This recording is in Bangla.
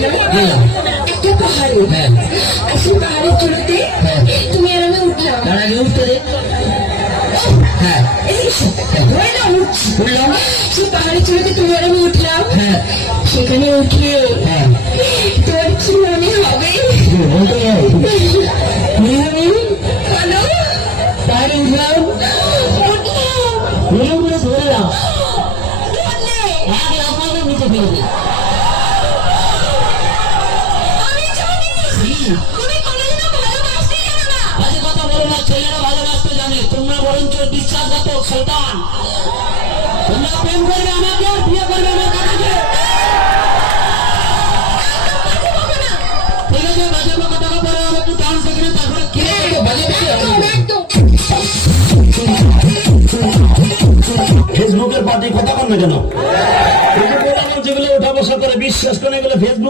গেলাম একটা পাহাড়ে। হ্যাঁ আর সেই পাহাড়ের চূড়াতে হ্যাঁ তুমি আর আমি উঠলাম। তার আগে উঠতে দে হ্যাঁ উঠলাম সেই পাহাড়ের চূড়াতে তুমি আর আমি উঠলাম। হ্যাঁ সেখানে উঠলে হ্যাঁ তোর কি মনে হবে? বলতে হবে বলো। তাহলে উঠলাম উঠলাম বলে ধরলাম বললে আগে আমাকে নিচে ফেলে দিই আমি জানি তুমি কোনোদিনও ভালোবাসতে জানো না। বাজে কথা বলো না ছেলেরা ভালোবাসতে জানে তোমরা বরঞ্চ বিশ্বাসঘাতক শয়তান তোমরা প্রেম করবে আমাকে আর বিয়ে করবে আমার কাকাকে ঠিক আছে বাজে কথা পরে আমি একটু ডান্স দেখে তারপরে কে বাজে ফেসবুকের পার্টি কথা বলবে কেন যেগুলো উঠা বসা করে বিশ্বাস করে এগুলো ফেসবুক